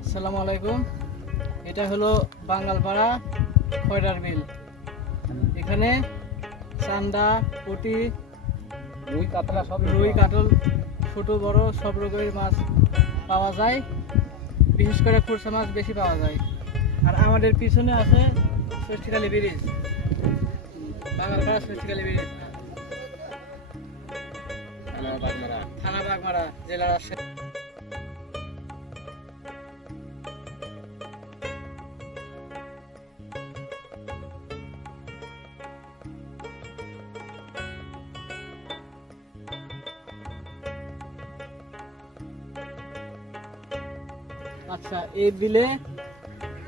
আসসালামু আলাইকুম। এটা হলো বাঙ্গালপাড়া খয়রার বিল। এখানে চান্দা, পুঁটি, রুই কাতলা সব রুই, কাতল, ছোট বড় সব রকমের মাছ পাওয়া যায়। বিশেষ করে খুরসা মাছ বেশি পাওয়া যায়। আর আমাদের পিছনে আছে ষষ্ঠীখালী ব্রিজ, বাঙ্গালপাড়া ষষ্ঠীখালী ব্রিজ, থানা বাগমারা, জেলা রাজশাহী। আচ্ছা, এই বিলে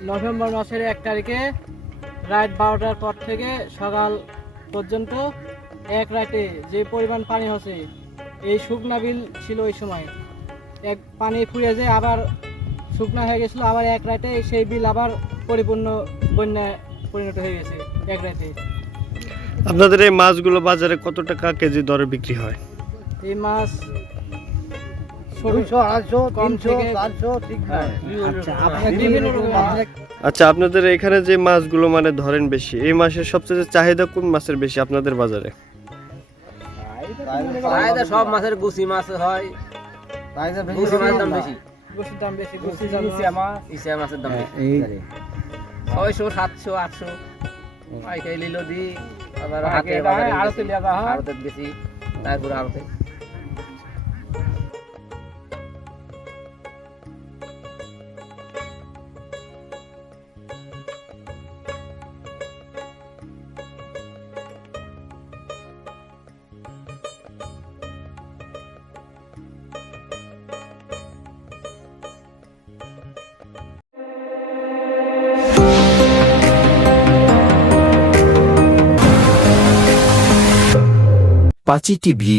নভেম্বর মাসের 1 তারিখে রাত 12টার পর থেকে সকাল পর্যন্ত এক রাতে যে পরিমাণ পানি হচ্ছে, এই শুকনা বিল ছিল ওই সময়। এক পানি ফুরিয়ে যায় আবার শুকনা হয়ে গেছিলো, আবার এক রাতে সেই বিল আবার পরিপূর্ণ বন্যায় পরিণত হয়ে গেছে এক রাতে। আপনাদের এই মাছগুলো বাজারে কত টাকা কেজি দরে বিক্রি হয়? এই মাছ 200, 250, কম 300, থেকে 400 ঠিক হ্যাঁ, বিভিন্ন রকমের আচ্ছা, আপনাদের এখানে যে মাছগুলো মানে ধরেন বেশি, এই মাছের সবচেয়ে চাহিদা কোন মাছের বেশি আপনাদের বাজারে? চাহিদা সব মাছের গুছি মাছ হয়, গুছি মাছের দাম বেশি, গোসের দাম বেশি, ইসা মাছের দাম বেশি। 600, 700, 800 পাইকারি লিলো দি, আবার হাটে আড়তে বেশি, তারপরে আড়তে। পাঁচি টিভি।